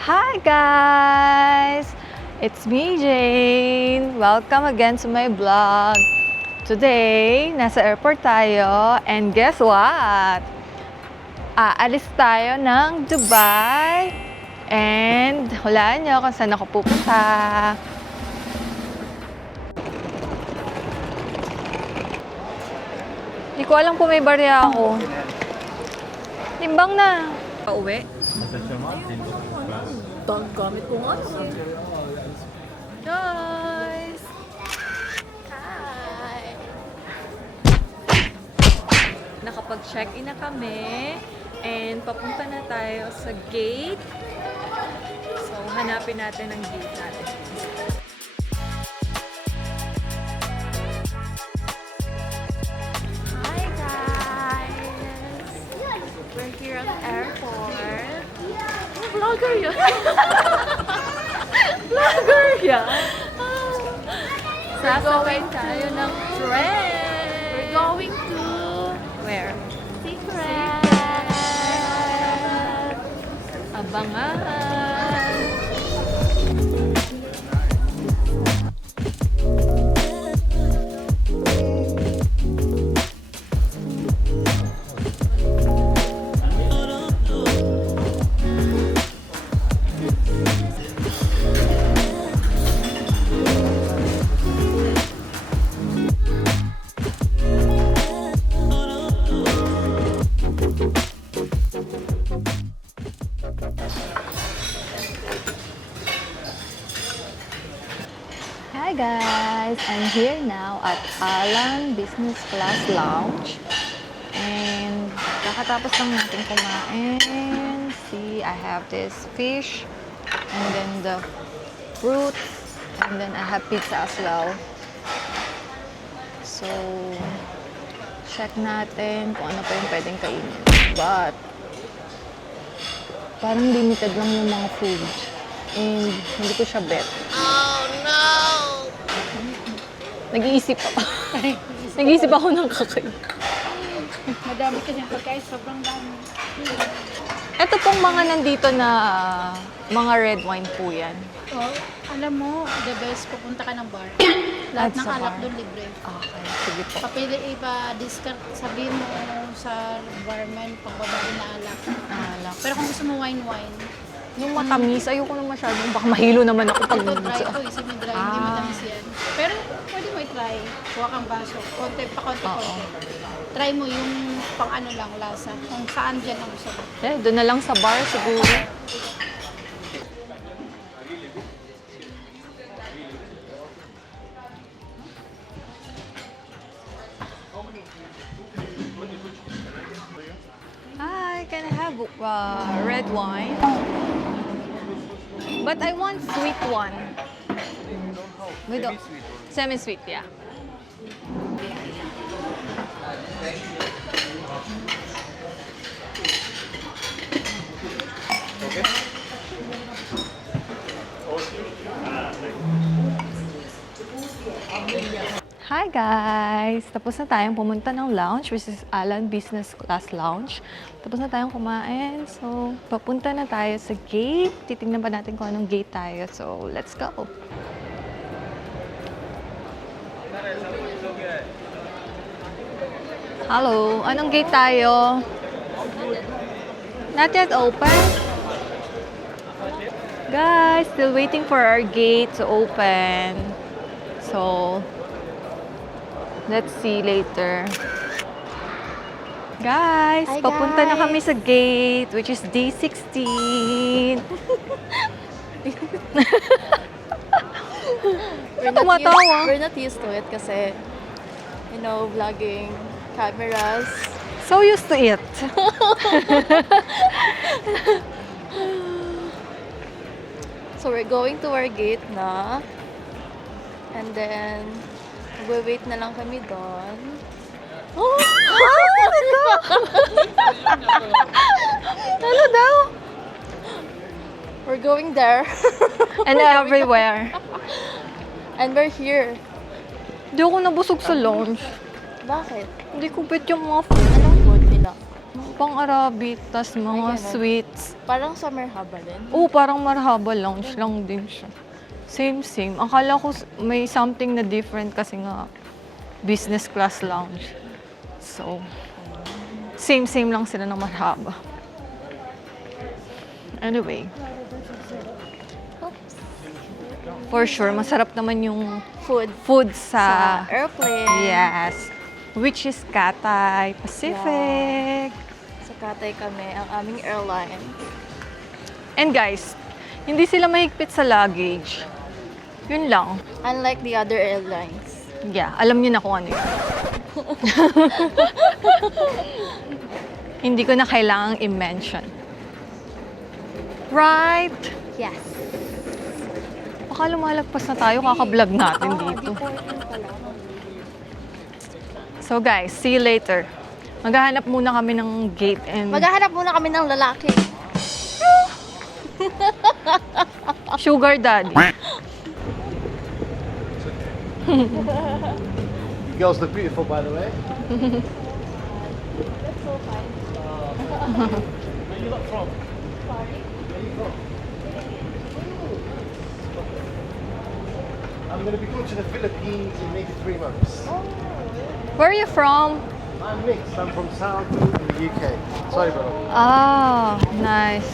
Hi guys! It's me, Jane. Welcome again to my vlog. Today, nasa airport tayo and guess what? Aalis tayo ng Dubai and hulaan nyo kung saan ako pupunta. Hindi ko alam kung may barya ako. Timbang na. Pauwi. Gamit ko nga. Guys! Hi! Nakapag-check-in na kami and papunta na tayo sa gate. So, hanapin natin ang gate natin. Hi guys! We're here at the airport. Vlogger yun! Vlogger yan! Sasakay tayo ng train! We're going to Where? Secret! Abangan! Hi guys! I'm here now at Alan Business Class Lounge. And kakatapos lang natin kumain. See, I have this fish. And then the fruits. And then I have pizza as well. So, check natin kung ano pa yung pwedeng kainin. But, parang limited lang yung mga food. And hindi ko siya bet. Nag-iisip ako. Nag-iisip ako ng kakain. Madami ka niyang pagkain, sobrang dami. Ito pong mga nandito na mga red wine po yan. Oh, alam mo, the best, pupunta ka ng bar. Lahat ng sa alak bar. doon libre. Okay, sige po. Papili iba, discount, sabihin mo sa barman, pagbabali na alak. Alak. Pero kung gusto mo wine, Yung matamis, ayoko na masyadong. Baka mahilo naman ako pag ito dry to, isipin dry, hindi Ah. matamis yan. Pero pwede mo i-try, kuha kang baso, konti pa konti. Oo. Try mo yung pang ano lang, lasa, kung saan dyan ang gusto mo. Eh, doon na lang sa bar siguro. Hi, can I have red wine? But I want sweet one. Semi-sweet, yeah. Hi guys! Tapos na tayong pumunta ng lounge, which is Alan Business Class Lounge. Tapos na tayong kumain. So, papunta na tayo sa gate. Titingnan pa natin kung anong gate tayo. So, let's go! Hello! Anong gate tayo? Not yet open? Guys, still waiting for our gate to open. So, let's see later. Guys, Hi, papunta na guys. kami sa gate, which is D16. Tumatawa. We're not used to it kasi, you know, vlogging, cameras. So used to it. So we're going to our gate na. And then, wait na lang kami doon. Oh! Ano daw? We're going there. And everywhere. And we're here. Hindi ako nabusog sa lounge. Bakit? Hindi ko bet yung mga food. Anong food nila? Pang Arabic, tas mga Ay, ganun. sweets. Parang sa Merhaba din. Oo, parang Marhaba Lounge lang din siya. Same. Akala ko may something na different kasi nga business class lounge. So, same lang sila ng Marhaba. Anyway. For sure, masarap naman yung food Sa sa airplane. yes. Which is Cathay Pacific. Sa Cathay kami, ang aming airline. And guys, hindi sila mahigpit sa luggage. Yun lang. Unlike the other airlines. Yeah, alam niyo na kung ano yun. Hindi ko na kailangang i-mention. Right? Yes. Baka lumalagpas na tayo, kaka-vlog natin dito. So guys, see you later. Maghahanap muna kami ng gate and Maghahanap muna kami ng lalaki. sugar daddy. You girls look beautiful, by the way. That's so fine. Where you lot from? Sorry. Where you from? I'm going to be going to the Philippines in maybe 3 months. Where are you from? I'm mixed. I'm from Saudi in the UK. Sorry, brother. Ah, nice.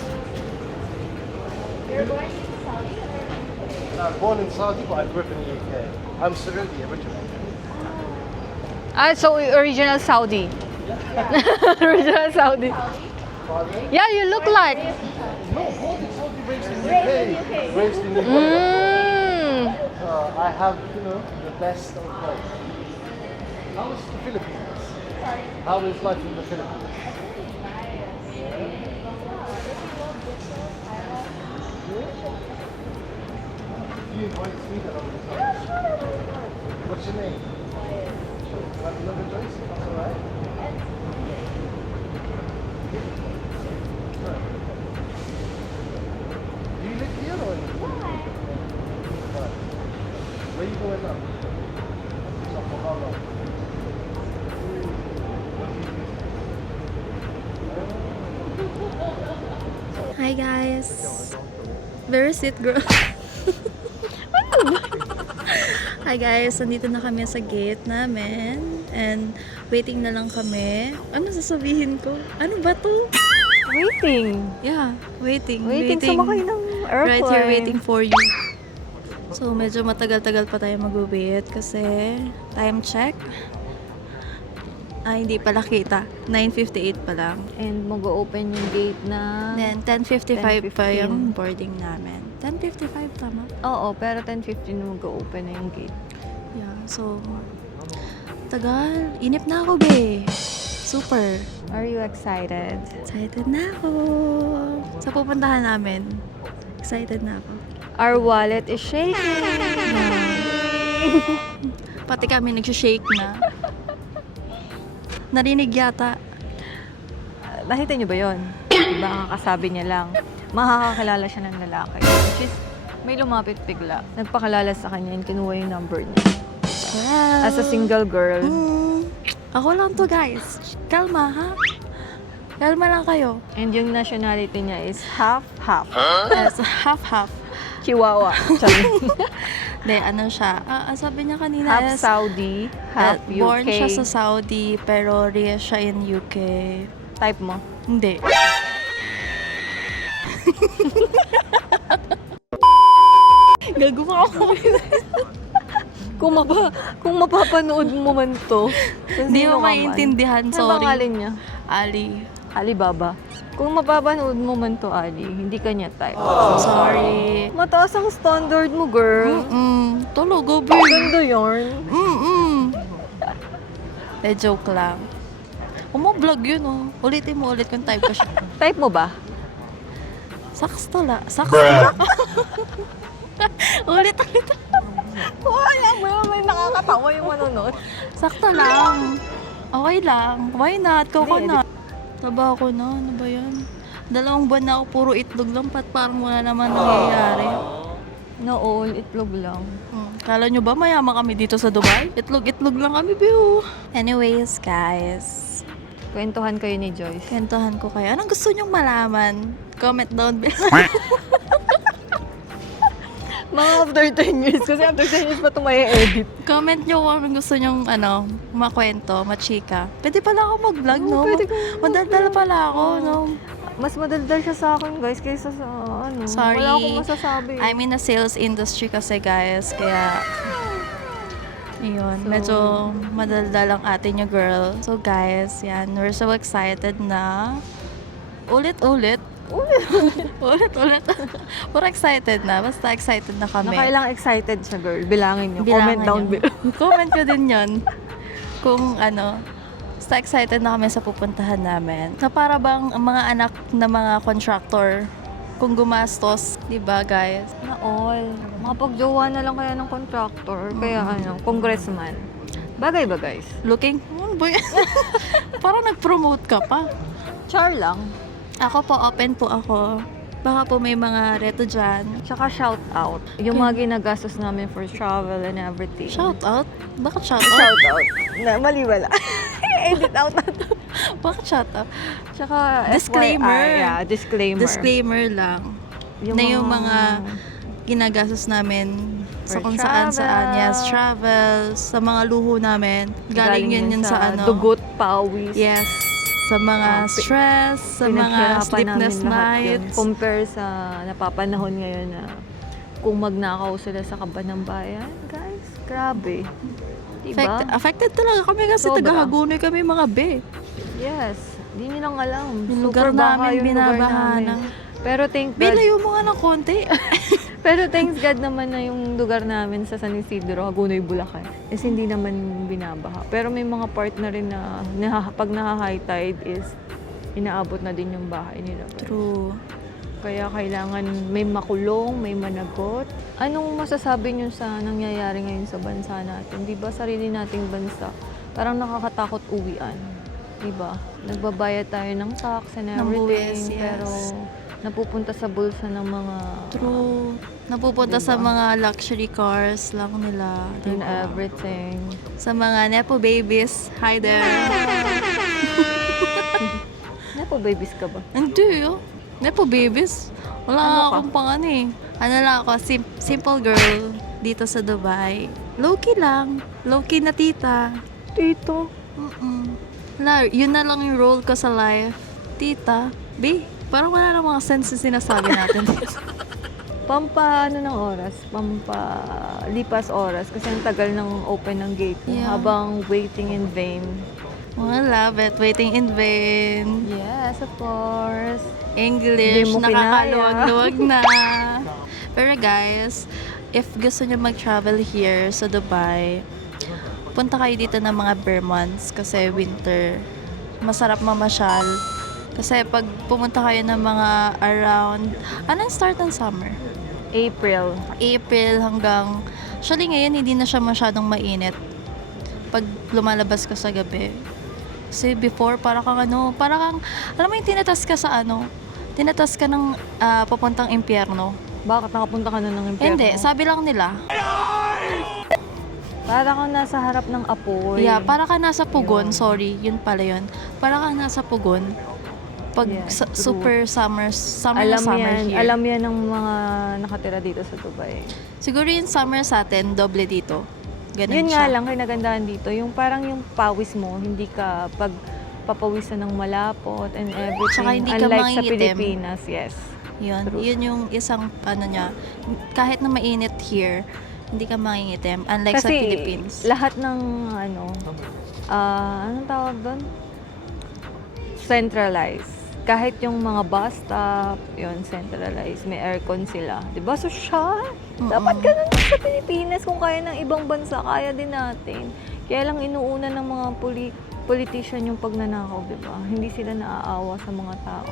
You're going to Saudi? I'm born in Saudi, but I grew up in the UK. I'm Saudi originally. Ah, so original Saudi. Original Saudi. Father? Yeah, you look like. No, born in Saudi, raised in the UK. Raised in the UK. I have, the best of both. How is the Philippines? How is life in the Philippines? You invite me to have a What's your name? Sure. You have another choice? That's alright. Do you live here or in Where are you going now? So for how long? Hi guys. Very sweet girl. Hi guys, nandito na kami sa gate namin and waiting na lang kami. Ano sasabihin ko? Ano ba to? Waiting. Yeah, waiting. Waiting. Sumakay ng airplane. Right here waiting for you. So medyo matagal-tagal pa tayo mag-wait kasi time check. Hindi pala kita. 9:58 pa lang. And mag-open yung gate na... Then 10:55 pa 10:15. yung boarding namin. 10:55 tama? Oo, pero 10:15 na mag-open na yung gate. Yeah, so tagal. Inip na ako, be. Super. Are you excited? Excited na ako. Sa pupuntahan namin. Excited na ako. Our wallet is shaking. Pati kami nag-shake na. Narinig yata. Nakita niyo ba yun? Diba ang kasabi niya lang, makakakilala siya ng lalaki. Which is, may lumapit bigla. Nagpakilala sa kanya and kinuha yung number niya. Well, As a single girl. Ako lang to, guys. Kalma, ha? Kalma lang kayo. And yung nationality niya is half-half. Yes, half-half. Chihuahua. Hindi, ano siya. Sabi niya kanina Half is, Saudi, half UK. born siya sa Saudi, pero raised siya in UK. Type mo. Hindi. Gagawa ako. Kung mapapanood mo man to, kung Hindi sino mo ka man. maintindihan, Ano sorry. pangalan niya? Ali. Alibaba. Kung mapapanood mo man to, Ali, hindi ka niya type. Sorry. Mataas ang standard mo, girl. Tulog, go, babe. Ganda yarn. Joke lang. Vlog yun, oh. Ulitin mo ulit kung type ko siya. Type mo ba? Sakto la. Sakto la. ulit. Wala mo yun, may nakakatawa yung manonood. Sakto lang. Okay lang. Why not? Coconut. Taba ako na. Ano ba yan? 2 buwan na ako puro itlog lang. Parang wala naman nangyayari. No, all itlog lang. Kala nyo ba mayaman kami dito sa Dubai? Itlog lang kami, Bill. Anyways, guys. Kwentuhan kayo ni Joyce. Kwentuhan ko kayo. Anong gusto nyong malaman? Comment down below. Mga after 10 years. Kasi after 10 years pa ito may edit. Comment nyo kung anong gusto nyong, makwento, machika. Pwede pala ako mag-vlog, no? pwede ka Madaldal pala ako, no? Mas madaldal siya sa akin, guys, kaysa sa ano. Sorry. Wala akong masasabi. I'm in the sales industry kasi, guys. Kaya, yun, So- medyo madaldal ang atin yung girl. So, guys, yan. We're so excited na ulit-ulit. Ulit-ulit. We're excited na. Basta excited na kami. Nakailang excited siya, girl. Bilangin niyo. Bilangan Comment down nyo. below. Comment ko din yun. Kung basta excited na kami sa pupuntahan namin. Na para bang ang mga anak na mga contractor, kung gumastos, di ba guys? Na all. Makapag-jowa na lang kaya ng contractor. Kaya congressman. Bagay ba, guys? Looking, ano ba yan? Parang nag-promote ka pa. Char lang. Ako po, open po ako. Baka po may mga reto dyan. Tsaka shout out. Yung mga ginagastos namin for travel and everything. Shout out? Bakit shout out? Shout out. Na, mali wala. Edit out na to. Bakit shout out? Tsaka Disclaimer. FYI, yeah, disclaimer. Disclaimer lang. Na yung mga ginagastos namin sa For kung saan. travel. Yes, travel. Sa mga luho namin. Galing yun sa dugot, pawis. Yes. Sa mga stress, sa mga Pinaghirapan sleepless namin lahat yun. nights. Compare sa napapanahon ngayon na kung magnakaw sila sa kaba ng bayan, guys, grabe. Diba? Affected talaga kami kasi Sobra. taga-Hagonoy kami mga be. Yes. Di nyo lang alam. Yung Super lugar baka namin, yung lugar binabaha namin. ng... Pero thank Be, God. layo mo nga ng konti. Pero thanks God naman na yung lugar namin sa San Isidro, Hagonoy, Bulacan, is hindi naman binabaha. Pero may mga part na rin na pag naha-high tide is inaabot na din yung bahay nila. True. Kaya kailangan may makulong, may managot. Anong masasabi nyo sa nangyayari ngayon sa bansa natin? Di ba sarili nating bansa? Parang nakakatakot uwian. Di ba? Nagbabayad tayo ng tax and Ng everything. buwis, yes. Pero napupunta sa bulsa ng mga True. Napupunta sa mga luxury cars lang nila. and Diba? everything. Sa mga Nepo babies. Hi there. Nepo babies ka ba? Hindi, oh. Nepo babies. Wala Ano nga ka? akong pang ano eh. Ano lang ako, simple girl dito sa Dubai. Low-key lang. Low-key na tita. Tito. Yun na lang yung role ko sa life. Tita. B, parang wala na mga sense yung sinasabi natin. Pampa ano ng oras? Pampa lipas oras kasi ang tagal ng open ng gate mo Yeah. habang waiting in vain. Oh, I love it. Waiting in vain. Yes, of course. English, Hindi mo nakakaluwag-luwag na. Pero guys, if gusto nyo mag-travel here sa Dubai, punta kayo dito ng mga bare months kasi winter. Masarap mamasyal. Kasi pag pumunta kayo ng mga around, anong start ng summer? April. April hanggang, actually ngayon hindi na siya masyadong mainit pag lumalabas ka sa gabi. Kasi before, para kang, alam mo yung tinatas ka sa tinatas ka ng papuntang impyerno. Bakit nakapunta ka na ng impyerno? Hindi, sabi lang nila. Para kang nasa harap ng apoy. Yeah, para ka nasa pugon, Yun. sorry, yun pala yun. Para ka nasa pugon. Pag Yeah, true. super summer Alam na summer yan. here. Alam yan ng mga nakatira dito sa Dubai. Siguro yung summer sa atin, doble dito. Ganun Yun siya. nga lang, kinagandahan dito. Yung parang yung pawis mo, hindi ka pag papawisan ng malapot and everything. Tsaka hindi ka Unlike sa mangingitim. Pilipinas, yes. Yun, True. yun yung isang niya. Kahit na mainit here, hindi ka mangingitim. Unlike sa Philippines. lahat ng anong tawag doon? Centralized. Kahit yung mga bus stop, yun, centralized. May aircon sila. Diba? Social? Dapat ganun din sa Pilipinas. Kung kaya ng ibang bansa, kaya din natin. Kaya lang inuuna ng mga politician yung pagnanakaw, diba? Hindi sila naaawa sa mga tao.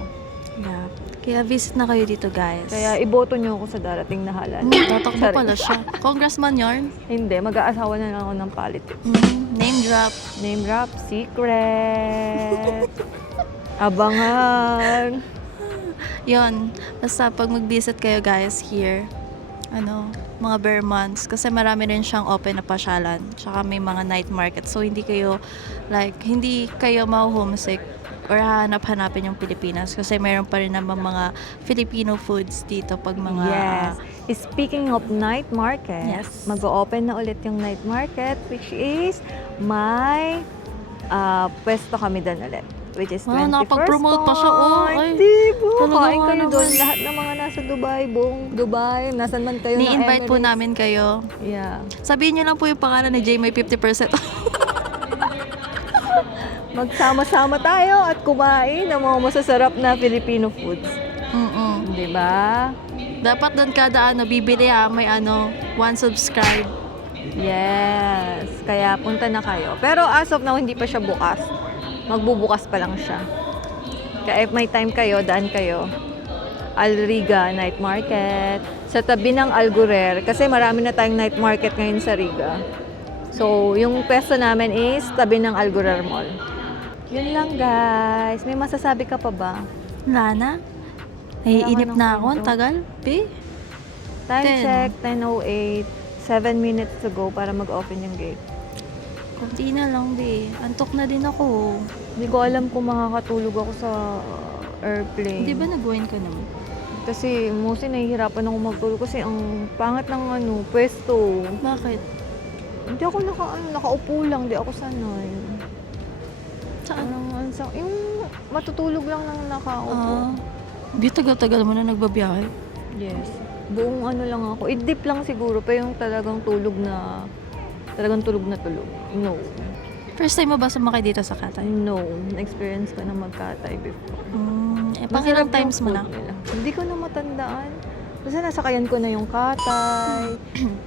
Yeah. Kaya visit na kayo dito, guys. Kaya iboto nyo ako sa darating na halal. Tatakbo Sorry. pala siya. Congressman yarn. Hindi, mag-aasawa na lang ako ng politics. Name drop. Name drop, secret. Abangan. Yun. Basta pag mag-visit kayo, guys, here, mga bare months kasi marami rin siyang open na pasyalan. Tsaka may mga night market. So hindi kayo ma-homesick or hanap-hanapin yung Pilipinas kasi mayroon pa rin naman mga Filipino foods dito pag mga Yes. Speaking of night market, Yes. mag-open na ulit yung night market, which is may pwesto kami doon ulit. Which is 21st nakapag-promote pa siya. Oh, Point. ay. Diba? Talaga Kain kayo naman. doon. Lahat ng mga nasa Dubai, buong Dubai, nasan man kayo na ni-invite po Emirates. namin kayo. Yeah. Sabihin niyo lang po yung pangalan ni Jay, may 50%. Magsama-sama tayo at kumain ng mga masasarap na Filipino foods. Mm-mm. Diba? Dapat doon kada bibili may 1 subscribe. Yes. Kaya punta na kayo. Pero as of now, hindi pa siya bukas. Magbubukas pa lang siya. Kaya if may time kayo, daan kayo. Al-Riga Night Market. Sa tabi ng Al-Gurer. Kasi marami na tayong night market ngayon sa Riga. So, yung pwesto namin is tabi ng Al-Gurer Mall. Yun lang, guys. May masasabi ka pa ba? Wala na. Naiinip na ako. Ang tagal. Time 10. check, 10:08. 7 minutes to go para mag-open yung gate. Kunti na lang, Antok na din ako. Hindi ko alam kung makakatulog ako sa airplane. Di ba nag-wine ka naman? Kasi mostly nahihirapan ako magtulog kasi ang pangat ng pwesto. Bakit? Hindi ako nakaupo lang, hindi ako sanay. Saan? Yung matutulog lang nang nakaupo. Di tagal-tagal mo na nagbabiyahe. Yes. Buong lang ako. I-dip lang siguro pa yung talagang tulog na tulog. No. First time mo ba sumakay dito sa Katay? No. Na-experience ko na magkatay before. Pang ilang Masarap times yung mo na? food nila. Hindi ko na matandaan. Basta nasakayan ko na yung Katay,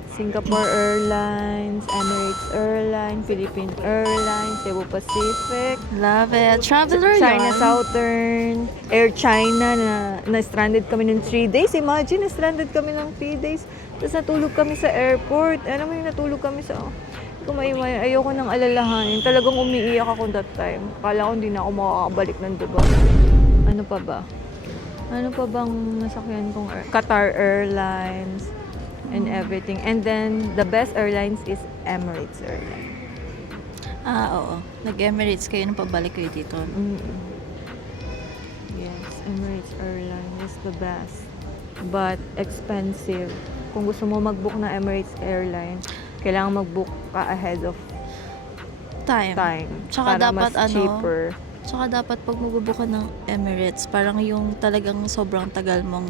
Singapore Airlines, Emirates Airlines, Philippine Airlines, Cebu Pacific, Love it. Traveler China yun. Southern, Air China na stranded kami ng 3 days. Imagine, na stranded kami ng 3 days. Tapos natulog kami sa airport. Alam mo yung natulog kami sa... Ayoko nang alalahanin. Talagang umiiyak ako that time. Akala ko hindi na ako makakabalik ng Dubai. Ano pa ba? Ano pa bang nasakyan kong Qatar Airlines and everything. And then, the best airlines is Emirates Airlines. Oo. Nag-Emirates kayo nung pabalik kayo dito. Yes, Emirates Airlines is the best. But expensive. Kung gusto mo mag-book na Emirates Airlines, kailangan mag-book ka ahead of time. Tsaka para dapat mas cheaper. Tsaka dapat pag magbubuka ng Emirates, parang yung talagang sobrang tagal mong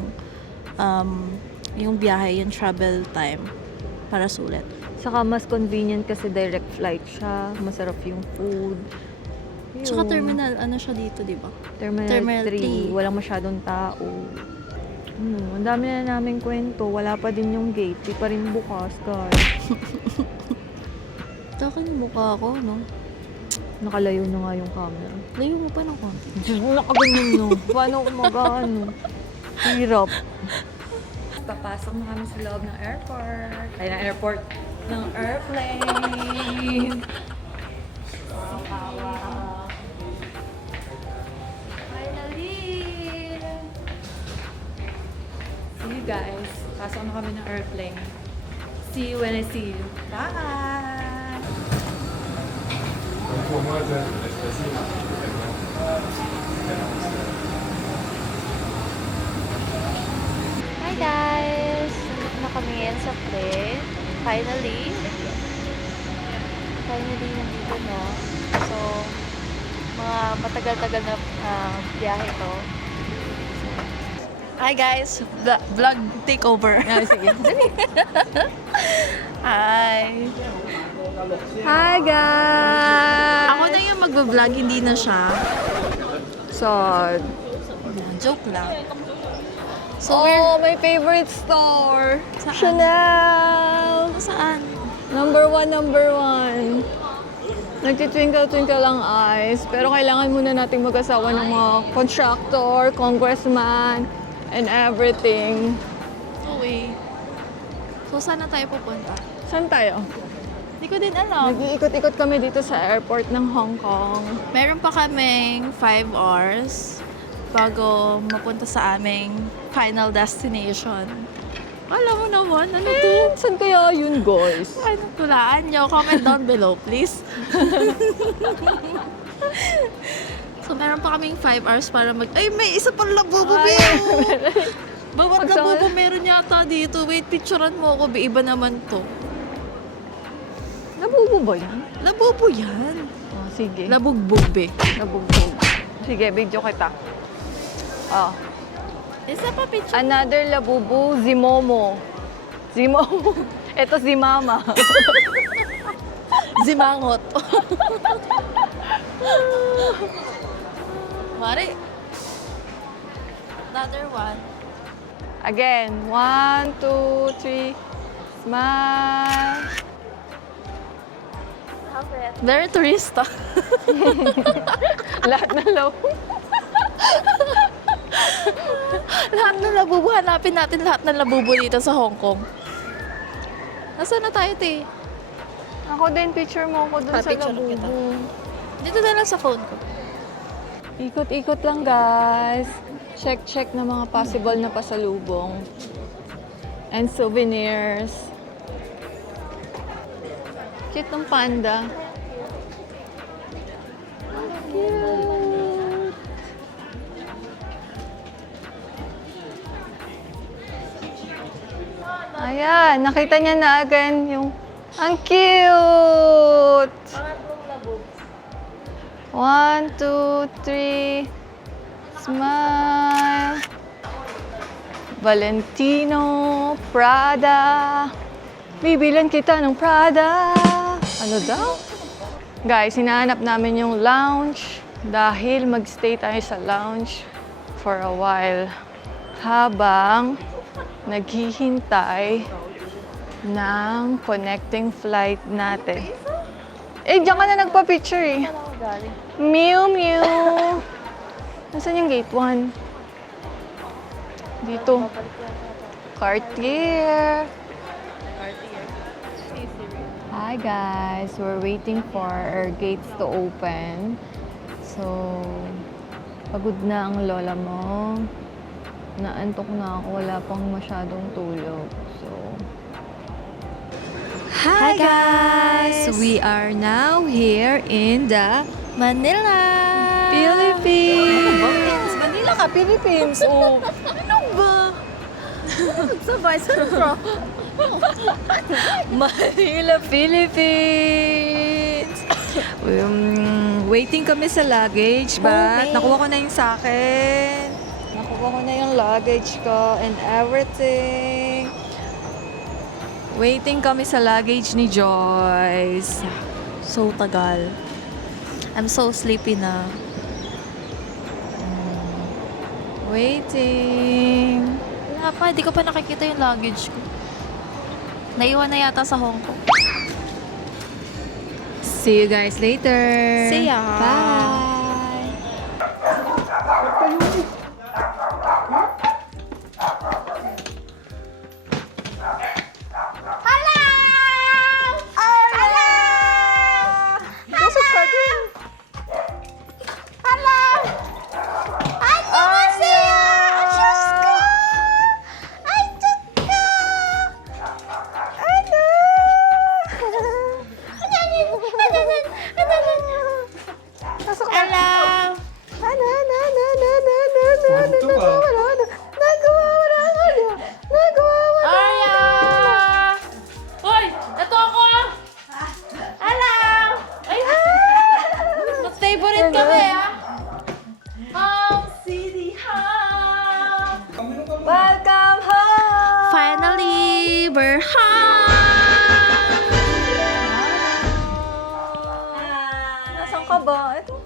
yung biyahe, yung travel time para sulit. Saka mas convenient kasi direct flight siya. Masarap yung food. Tsaka Yun. terminal, siya dito, di ba? Terminal 3. 3. Walang masyadong tao. Ang dami na naming kwento. Wala pa din yung gate. Di pa rin bukas, guys. Tsaka yung mukha ko, no? Nakalayo na nga yung camera. Layo mo pa ng konti. Diyos mo, nakaganyan, no? Paano ako Hirap. Papasok na kami sa loob ng airport. Ay, ng airport. Ng airplane. Finally! See you guys. Pasok na kami ng airplane. See you when I see you. Bye! Hi guys! Nandito na kami ngayon sa plane. Finally, nandito, no? So, mga matagal-tagal na biyahe to. Hi guys! Vlog takeover. Sige. Hi! Hi, guys! Ako na yung magbablog, hindi na siya. Sad. Joke lang. So, we're... Oh, my favorite store. Saan? Chanel. Saan? Number one. Nagtitwinkle-twinkle ang eyes. Pero kailangan muna nating mag-asawa ng mga contractor, congressman, and everything. Okay. So, saan na tayo pupunta? Saan tayo? Hindi ko din alam. Nag-iikot-ikot kami dito sa airport ng Hong Kong. Meron pa kaming 5 hours bago mapunta sa aming final destination. Alam mo naman, ano to? Saan kaya yun, guys? Anong tulaan nyo? Comment down below, please. So, meron pa kaming 5 hours para Ay, may isa pang labubo, Ay, Beo! Bawat Pagsama- labubo meron yata dito. Wait, picturean mo ako, Be. Iba naman to. Nabubo ba yan? Labubo yan. Oh, sige. Labugbog, Be. Nabugbog. Sige, video kita. Oh. Isa pa picture. Another labubo, Zimomo. Zimomo. Ito si Mama. Zimangot. Mari. Another one. Again. 1, 2, 3. Smile. Very turista. Lahat na labubo. Lahat ng labubo. Hanapin natin lahat ng labubo dito sa Hong Kong. Nasaan na tayo, te? Ako din, picture mo ako dun sa Picture kita. labubo. Dito na lang sa phone ko. Ikot-ikot lang, guys. Check na mga possible na pasalubong. And souvenirs. Cute ng panda. Cute. Ayan, nakita niya na again yung... Ang cute! 1, 2, 3. Smile. Valentino, Prada. Bibilan kita ng Prada. Ano daw? Guys, hinahanap namin yung lounge dahil magstay tayo sa lounge for a while habang naghihintay ng connecting flight natin. Eh, diyan ka na nagpa-picture eh. Mew Mew. Nasaan yung gate 1? Dito. Cartier. Hi guys, we're waiting for our gates to open. So, pagod na ang lola mo. Naantok na ako, wala pang masyadong tulog. So, Hi, guys! we are now here in the Manila! Philippines! Manila ka, Philippines! Oh. Ano ba? Sabay sa bro. Manila, Philippines! Waiting kami sa luggage, but nakuha ko na yung sa akin. Nakuha ko na yung luggage ko and everything. Waiting kami sa luggage ni Joyce. So tagal. I'm so sleepy na. Waiting. Wala pa, hindi ko pa nakikita yung luggage ko. Naiwan na yata sa Hong Kong. See you guys later. See ya. Bye. Pasok ka dun. Pasok ka. Ito ba? Arya! Hoy! Ito ako! Hello! Ay! Mag-favorite kami, ah! Home City Home! Welcome home! Finally, we're home! Nasaan ka ba? Ito